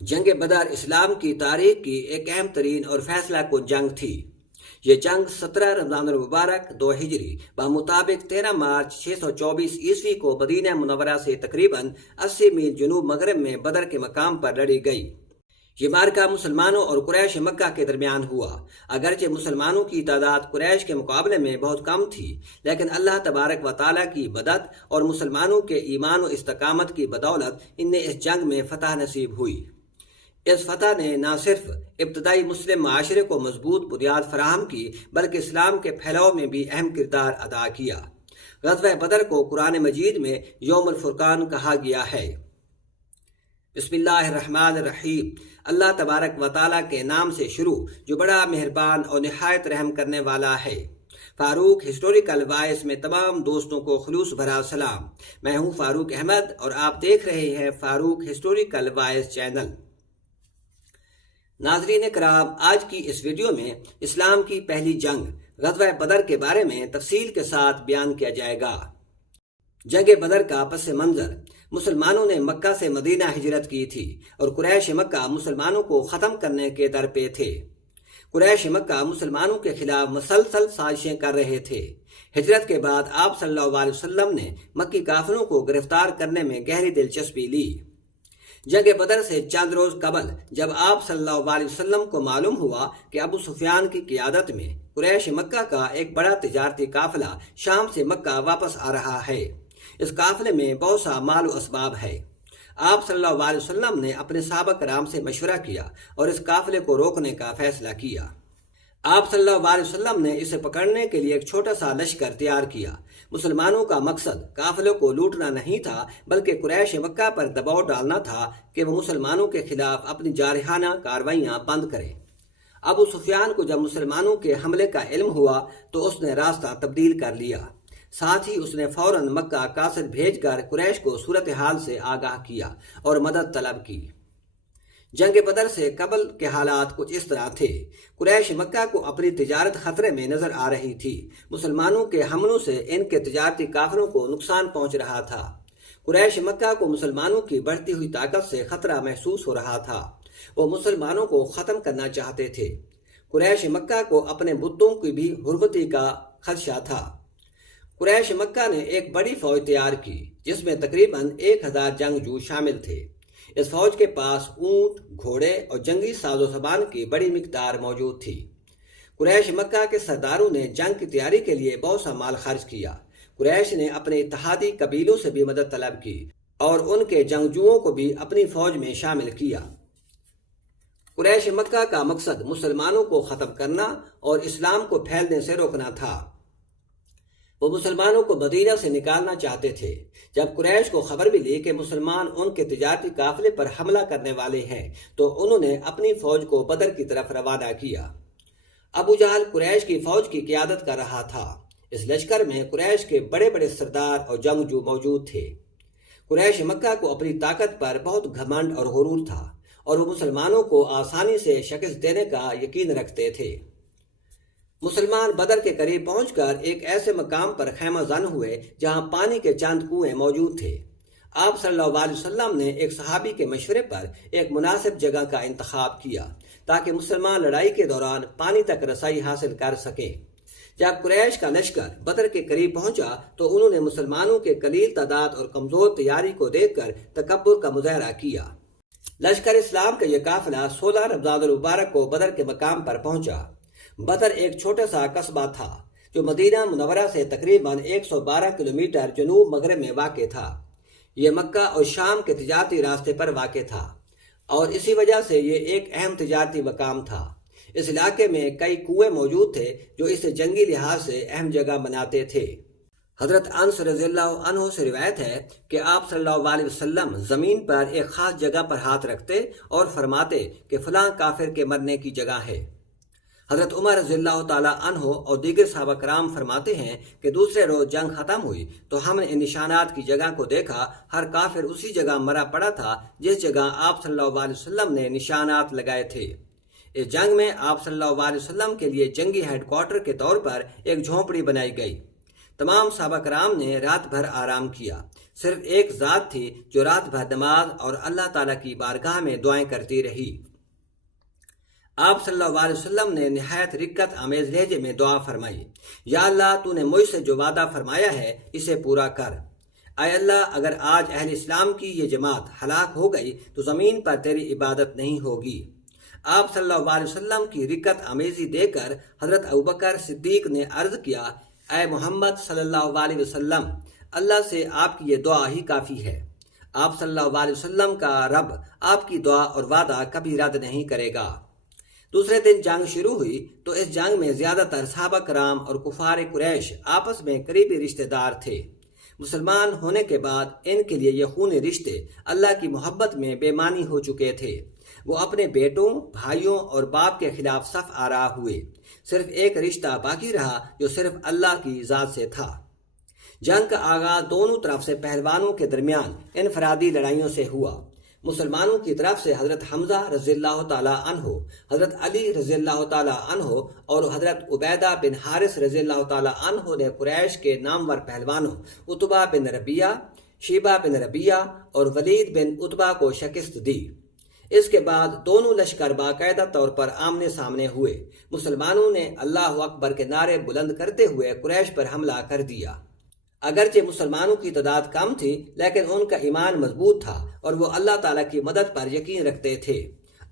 جنگ بدر اسلام کی تاریخ کی ایک اہم ترین اور فیصلہ کن جنگ تھی۔ یہ جنگ 17 رمضان المبارک 2 ہجری بمطابق 13 مارچ 624 عیسوی کو مدینہ منورہ سے تقریباً 80 میل جنوب مغرب میں بدر کے مقام پر لڑی گئی۔ یہ معرکہ مسلمانوں اور قریش مکہ کے درمیان ہوا۔ اگرچہ مسلمانوں کی تعداد قریش کے مقابلے میں بہت کم تھی، لیکن اللہ تبارک و تعالیٰ کی مدد اور مسلمانوں کے ایمان و استقامت کی بدولت انہیں اس جنگ میں فتح نصیب ہوئی۔ اس فتح نے نہ صرف ابتدائی مسلم معاشرے کو مضبوط بنیاد فراہم کی، بلکہ اسلام کے پھیلاؤ میں بھی اہم کردار ادا کیا۔ غزوہ بدر کو قرآن مجید میں یوم الفرقان کہا گیا ہے۔ بسم اللہ الرحمن الرحیم۔ اللہ تبارک و تعالیٰ کے نام سے شروع جو بڑا مہربان اور نہایت رحم کرنے والا ہے۔ فاروق ہسٹوریکل وائس میں تمام دوستوں کو خلوص بھرا سلام۔ میں ہوں فاروق احمد اور آپ دیکھ رہے ہیں فاروق ہسٹوریکل وائس چینل۔ ناظرین کرام، آج کی اس ویڈیو میں اسلام کی پہلی جنگ غزوہ بدر کے بارے میں تفصیل کے ساتھ بیان کیا جائے گا۔ جنگ بدر کا پس منظر: مسلمانوں نے مکہ سے مدینہ ہجرت کی تھی اور قریش مکہ مسلمانوں کو ختم کرنے کے در پہ تھے۔ قریش مکہ مسلمانوں کے خلاف مسلسل سازشیں کر رہے تھے۔ ہجرت کے بعد آپ صلی اللہ علیہ وسلم نے مکی کافروں کو گرفتار کرنے میں گہری دلچسپی لی۔ جنگ بدر سے چند روز قبل جب آپ صلی اللہ علیہ وسلم کو معلوم ہوا کہ ابو سفیان کی قیادت میں قریش مکہ کا ایک بڑا تجارتی قافلہ شام سے مکہ واپس آ رہا ہے، اس قافلے میں بہت سا مال و اسباب ہے، آپ صلی اللہ علیہ وسلم نے اپنے صحابہ کرام سے مشورہ کیا اور اس قافلے کو روکنے کا فیصلہ کیا۔ آپ صلی اللہ علیہ وسلم نے اسے پکڑنے کے لیے ایک چھوٹا سا لشکر تیار کیا۔ مسلمانوں کا مقصد قافلوں کو لوٹنا نہیں تھا، بلکہ قریش مکہ پر دباؤ ڈالنا تھا کہ وہ مسلمانوں کے خلاف اپنی جارحانہ کارروائیاں بند کریں۔ ابو سفیان کو جب مسلمانوں کے حملے کا علم ہوا تو اس نے راستہ تبدیل کر لیا۔ ساتھ ہی اس نے فوراً مکہ قاصد بھیج کر قریش کو صورتحال سے آگاہ کیا اور مدد طلب کی۔ جنگ بدر سے قبل کے حالات کچھ اس طرح تھے۔ قریش مکہ کو اپنی تجارت خطرے میں نظر آ رہی تھی۔ مسلمانوں کے حملوں سے ان کے تجارتی قافلوں کو نقصان پہنچ رہا تھا۔ قریش مکہ کو مسلمانوں کی بڑھتی ہوئی طاقت سے خطرہ محسوس ہو رہا تھا۔ وہ مسلمانوں کو ختم کرنا چاہتے تھے۔ قریش مکہ کو اپنے بتوں کی بھی حرمتی کا خدشہ تھا۔ قریش مکہ نے ایک بڑی فوج تیار کی جس میں تقریباً 1000 جنگجو شامل تھے۔ اس فوج کے پاس اونٹ، گھوڑے اور جنگی ساز و سامان کی بڑی مقدار موجود تھی۔ قریش مکہ کے سرداروں نے جنگ کی تیاری کے لیے بہت سا مال خرچ کیا۔ قریش نے اپنے اتحادی قبیلوں سے بھی مدد طلب کی اور ان کے جنگجوؤں کو بھی اپنی فوج میں شامل کیا۔ قریش مکہ کا مقصد مسلمانوں کو ختم کرنا اور اسلام کو پھیلنے سے روکنا تھا۔ وہ مسلمانوں کو مدینہ سے نکالنا چاہتے تھے۔ جب قریش کو خبر ملی کہ مسلمان ان کے تجارتی قافلے پر حملہ کرنے والے ہیں تو انہوں نے اپنی فوج کو بدر کی طرف روانہ کیا۔ ابو جہل قریش کی فوج کی قیادت کر رہا تھا۔ اس لشکر میں قریش کے بڑے بڑے سردار اور جنگجو موجود تھے۔ قریش مکہ کو اپنی طاقت پر بہت گھمنڈ اور غرور تھا اور وہ مسلمانوں کو آسانی سے شکست دینے کا یقین رکھتے تھے۔ مسلمان بدر کے قریب پہنچ کر ایک ایسے مقام پر خیمہ زن ہوئے جہاں پانی کے چند کنویں موجود تھے۔ آپ صلی اللہ علیہ وسلم نے ایک صحابی کے مشورے پر ایک مناسب جگہ کا انتخاب کیا تاکہ مسلمان لڑائی کے دوران پانی تک رسائی حاصل کر سکیں۔ جب قریش کا لشکر بدر کے قریب پہنچا تو انہوں نے مسلمانوں کے قلیل تعداد اور کمزور تیاری کو دیکھ کر تکبر کا مظاہرہ کیا۔ لشکر اسلام کا یہ قافلہ 16 رمضان المبارک کو بدر کے مقام پر پہنچا۔ بدر ایک چھوٹا سا قصبہ تھا جو مدینہ منورہ سے تقریباً 112 کلومیٹر جنوب مغرب میں واقع تھا۔ یہ مکہ اور شام کے تجارتی راستے پر واقع تھا اور اسی وجہ سے یہ ایک اہم تجارتی مقام تھا۔ اس علاقے میں کئی کنویں موجود تھے جو اسے جنگی لحاظ سے اہم جگہ بناتے تھے۔ حضرت انس رضی اللہ عنہ سے روایت ہے کہ آپ صلی اللہ علیہ وسلم زمین پر ایک خاص جگہ پر ہاتھ رکھتے اور فرماتے کہ فلاں کافر کے مرنے کی جگہ ہے۔ حضرت عمر رضی اللہ تعالیٰ عنہ اور دیگر صحابہ کرام فرماتے ہیں کہ دوسرے روز جنگ ختم ہوئی تو ہم نے ان نشانات کی جگہ کو دیکھا، ہر کافر اسی جگہ مرا پڑا تھا جس جگہ آپ صلی اللہ علیہ وسلم نے نشانات لگائے تھے۔ اس جنگ میں آپ صلی اللہ علیہ وسلم کے لیے جنگی ہیڈ کوارٹر کے طور پر ایک جھونپڑی بنائی گئی تمام صحابہ کرام نے رات بھر آرام کیا۔ صرف ایک ذات تھی جو رات بھر نماز اور اللہ تعالیٰ کی بارگاہ میں دعائیں کرتی رہی۔ آپ صلی اللہ علیہ وسلم نے نہایت رقت آمیز لہجے میں دعا فرمائی، یا اللہ تو نے مجھ سے جو وعدہ فرمایا ہے اسے پورا کر۔ اے اللہ، اگر آج اہل اسلام کی یہ جماعت ہلاک ہو گئی تو زمین پر تیری عبادت نہیں ہوگی۔ آپ صلی اللہ علیہ وسلم کی رقت آمیزی دے کر حضرت ابوبکر صدیق نے عرض کیا، اے محمد صلی اللہ علیہ وسلم، اللہ سے آپ کی یہ دعا ہی کافی ہے۔ آپ صلی اللہ علیہ وسلم کا رب آپ کی دعا اور وعدہ کبھی رد نہیں کرے گا۔ دوسرے دن جنگ شروع ہوئی تو اس جنگ میں زیادہ تر صحابہ کرام اور کفار قریش آپس میں قریبی رشتہ دار تھے۔ مسلمان ہونے کے بعد ان کے لیے یہ خونی رشتے اللہ کی محبت میں بے معنی ہو چکے تھے۔ وہ اپنے بیٹوں، بھائیوں اور باپ کے خلاف صف آرا ہوئے۔ صرف ایک رشتہ باقی رہا جو صرف اللہ کی ذات سے تھا۔ جنگ کا آغاز دونوں طرف سے پہلوانوں کے درمیان انفرادی لڑائیوں سے ہوا۔ مسلمانوں کی طرف سے حضرت حمزہ رضی اللہ تعالیٰ عنہ، حضرت علی رضی اللہ تعالیٰ عنہ اور حضرت عبیدہ بن حارث رضی اللہ تعالیٰ عنہ نے قریش کے نامور پہلوانوں عتبہ بن ربیعہ، شیبہ بن ربیعہ اور ولید بن عتبہ کو شکست دی۔ اس کے بعد دونوں لشکر باقاعدہ طور پر آمنے سامنے ہوئے۔ مسلمانوں نے اللہ اکبر کے نعرے بلند کرتے ہوئے قریش پر حملہ کر دیا۔ اگرچہ مسلمانوں کی تعداد کم تھی لیکن ان کا ایمان مضبوط تھا اور وہ اللہ تعالیٰ کی مدد پر یقین رکھتے تھے۔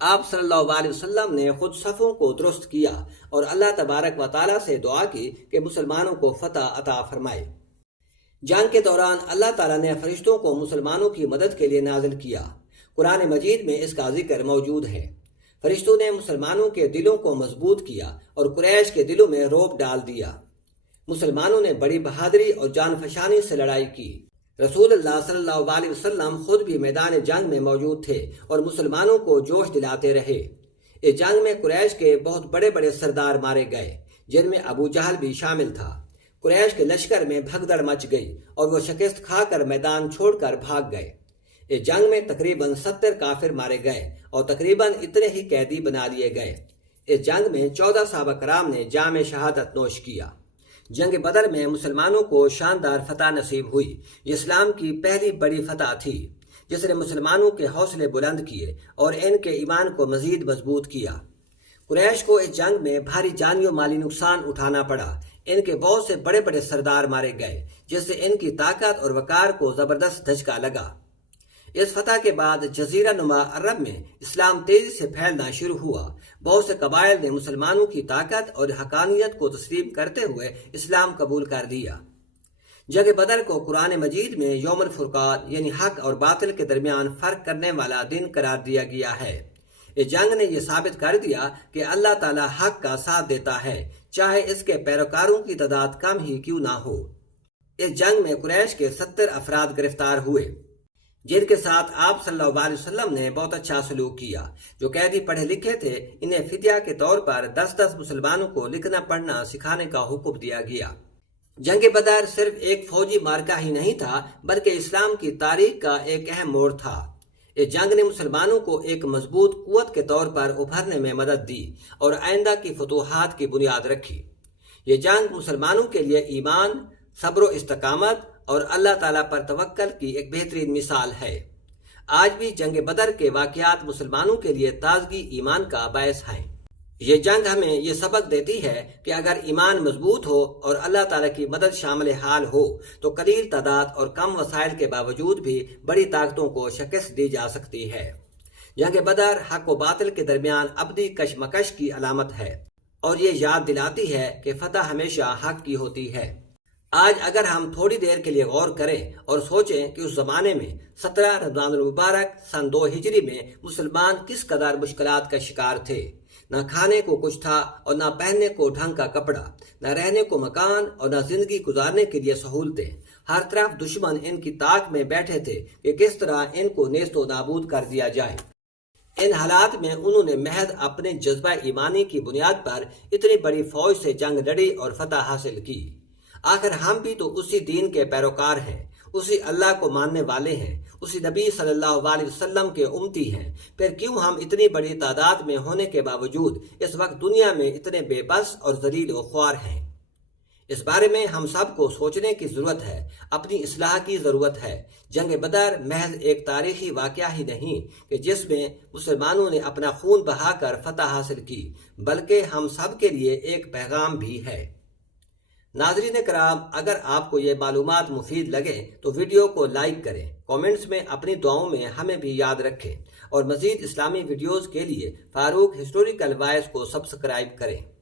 آپ صلی اللہ علیہ وسلم نے خود صفوں کو درست کیا اور اللہ تبارک و تعالیٰ سے دعا کی کہ مسلمانوں کو فتح عطا فرمائے۔ جنگ کے دوران اللہ تعالیٰ نے فرشتوں کو مسلمانوں کی مدد کے لیے نازل کیا۔ قرآن مجید میں اس کا ذکر موجود ہے۔ فرشتوں نے مسلمانوں کے دلوں کو مضبوط کیا اور قریش کے دلوں میں رعب ڈال دیا۔ مسلمانوں نے بڑی بہادری اور جان فشانی سے لڑائی کی۔ رسول اللہ صلی اللہ علیہ وسلم خود بھی میدان جنگ میں موجود تھے اور مسلمانوں کو جوش دلاتے رہے۔ اس جنگ میں قریش کے بہت بڑے بڑے سردار مارے گئے جن میں ابو جہل بھی شامل تھا۔ قریش کے لشکر میں بھگدڑ مچ گئی اور وہ شکست کھا کر میدان چھوڑ کر بھاگ گئے۔ اس جنگ میں تقریباً 70 کافر مارے گئے اور تقریباً اتنے ہی قیدی بنا لیے گئے۔ اس جنگ میں 14 صحابہ کرام نے جام شہادت نوش کیا۔ جنگ بدر میں مسلمانوں کو شاندار فتح نصیب ہوئی۔ یہ اسلام کی پہلی بڑی فتح تھی جس نے مسلمانوں کے حوصلے بلند کیے اور ان کے ایمان کو مزید مضبوط کیا۔ قریش کو اس جنگ میں بھاری جانی و مالی نقصان اٹھانا پڑا۔ ان کے بہت سے بڑے بڑے سردار مارے گئے جس سے ان کی طاقت اور وقار کو زبردست دھچکا لگا۔ اس فتح کے بعد جزیرہ نما عرب میں اسلام تیزی سے پھیلنا شروع ہوا۔ بہت سے قبائل نے مسلمانوں کی طاقت اور حقانیت کو تسلیم کرتے ہوئے اسلام قبول کر لیا۔ جنگ بدر کو قرآن مجید میں یوم الفرقان یعنی حق اور باطل کے درمیان فرق کرنے والا دن قرار دیا گیا ہے۔ اس جنگ نے یہ ثابت کر دیا کہ اللہ تعالیٰ حق کا ساتھ دیتا ہے چاہے اس کے پیروکاروں کی تعداد کم ہی کیوں نہ ہو۔ اس جنگ میں قریش کے 70 افراد گرفتار ہوئے جن کے ساتھ آپ صلی اللہ علیہ وسلم نے بہت اچھا سلوک کیا۔ جو قیدی پڑھے لکھے تھے انہیں فدیہ کے طور پر 10 مسلمانوں کو لکھنا پڑھنا سکھانے کا حکم دیا گیا۔ جنگ بدر صرف ایک فوجی مارکہ ہی نہیں تھا بلکہ اسلام کی تاریخ کا ایک اہم موڑ تھا۔ اس جنگ نے مسلمانوں کو ایک مضبوط قوت کے طور پر ابھرنے میں مدد دی اور آئندہ کی فتوحات کی بنیاد رکھی۔ یہ جنگ مسلمانوں کے لیے ایمان، صبر و استقامت اور اللہ تعالیٰ پر توکل کی ایک بہترین مثال ہے۔ آج بھی جنگ بدر کے واقعات مسلمانوں کے لیے تازگی ایمان کا باعث ہیں۔ یہ جنگ ہمیں یہ سبق دیتی ہے کہ اگر ایمان مضبوط ہو اور اللہ تعالیٰ کی مدد شامل حال ہو تو قلیل تعداد اور کم وسائل کے باوجود بھی بڑی طاقتوں کو شکست دی جا سکتی ہے۔ جنگ بدر حق و باطل کے درمیان ابدی کشمکش کی علامت ہے اور یہ یاد دلاتی ہے کہ فتح ہمیشہ حق کی ہوتی ہے۔ آج اگر ہم تھوڑی دیر کے لیے غور کریں اور سوچیں کہ اس زمانے میں 17 رمضان المبارک سن 2 ہجری میں مسلمان کس قدر مشکلات کا شکار تھے۔ نہ کھانے کو کچھ تھا اور نہ پہننے کو ڈھنگ کا کپڑا، نہ رہنے کو مکان اور نہ زندگی گزارنے کے لیے سہولتیں۔ ہر طرف دشمن ان کی طاق میں بیٹھے تھے کہ کس طرح ان کو نیست و نابود کر دیا جائے۔ ان حالات میں انہوں نے محض اپنے جذبہ ایمانی کی بنیاد پر اتنی بڑی فوج سے جنگ لڑی اور فتح حاصل کی۔ آخر ہم بھی تو اسی دین کے پیروکار ہیں، اسی اللہ کو ماننے والے ہیں، اسی نبی صلی اللہ علیہ وسلم کے امتی ہیں۔ پھر کیوں ہم اتنی بڑی تعداد میں ہونے کے باوجود اس وقت دنیا میں اتنے بے بس اور ذلیل و خوار ہیں؟ اس بارے میں ہم سب کو سوچنے کی ضرورت ہے، اپنی اصلاح کی ضرورت ہے۔ جنگ بدر محض ایک تاریخی واقعہ ہی نہیں کہ جس میں مسلمانوں نے اپنا خون بہا کر فتح حاصل کی، بلکہ ہم سب کے لیے ایک پیغام بھی ہے۔ ناظرین کرام، اگر آپ کو یہ معلومات مفید لگیں تو ویڈیو کو لائک کریں، کومنٹس میں اپنی دعاؤں میں ہمیں بھی یاد رکھیں اور مزید اسلامی ویڈیوز کے لیے فاروق ہسٹوریکل وائس کو سبسکرائب کریں۔